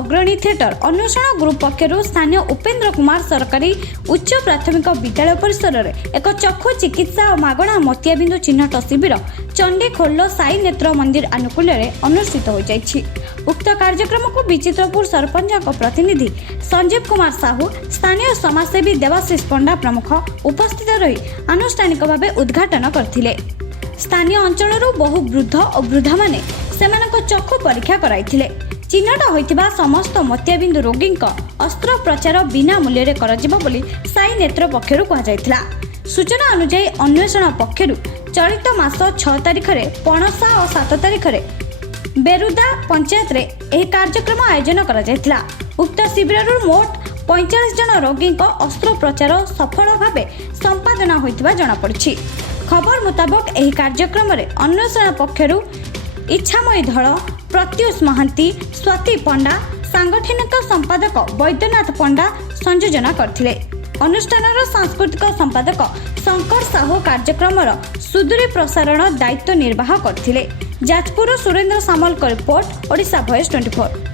अग्रणी थिएटर अन्वेषण ग्रुप पक्षर स्थानीय उपेन्द्र कुमार सरकारी उच्च प्राथमिक विद्यालय परिसर में एक चक्षु चिकित्सा और मागणा मोतियाबिंदु चिन्हट शिविर चंडीखोल साई नेत्र मंदिर आनुकूल्य अनुष्ठित हो जाइछि। उक्त कार्यक्रम को विचित्रपुर सरपंच प्रतिनिधि संजीव कुमार साहू, स्थानीय समाजसेवी देवाशीष पंडा प्रमुख उपस्थित रही आनुष्ठानिक भाव उद्घाटन करथिले। स्थानीय अंचल बहु वृद्ध और वृद्धा माने सेमानक चक्षु परीक्षा कराइथिले। चिन्हट होइतिबा समस्त मोतियाबिंदु रोगी अस्त्रोपचार बिना मूल्य कराजिबो बोली साई नेत्र पक्षरु कहा जायतिला। सूचना अनुसार अन्वेषण पक्षरु चलित मास 6 तारिख में पणसा और 7 तारिख में बेरुदा पंचायत रे एही कार्यक्रम आयोजन करा जायतिला। उक्त शिविर मोट 45 जन रोगी अस्त्रोपचार सफल भाव संपादन होइतिबा जणा पड़छि। खबर मुताबक एही कार्यक्रम रे अन्वेषण पक्षरु इच्छामयी धळ, प्रत्युष महांती, स्वाति पंडा, सांगठनिक संपादक वैद्यनाथ पंडा संयोजन करथिले। अनुष्ठानर सांस्कृतिक संपादक शंकर साहू कार्यक्रमर सुदूरी प्रसारण दायित्व निर्वाह करथिले। जाजपुर सुरेंद्र सामल रिपोर्ट, ओडिशा वॉइस 24।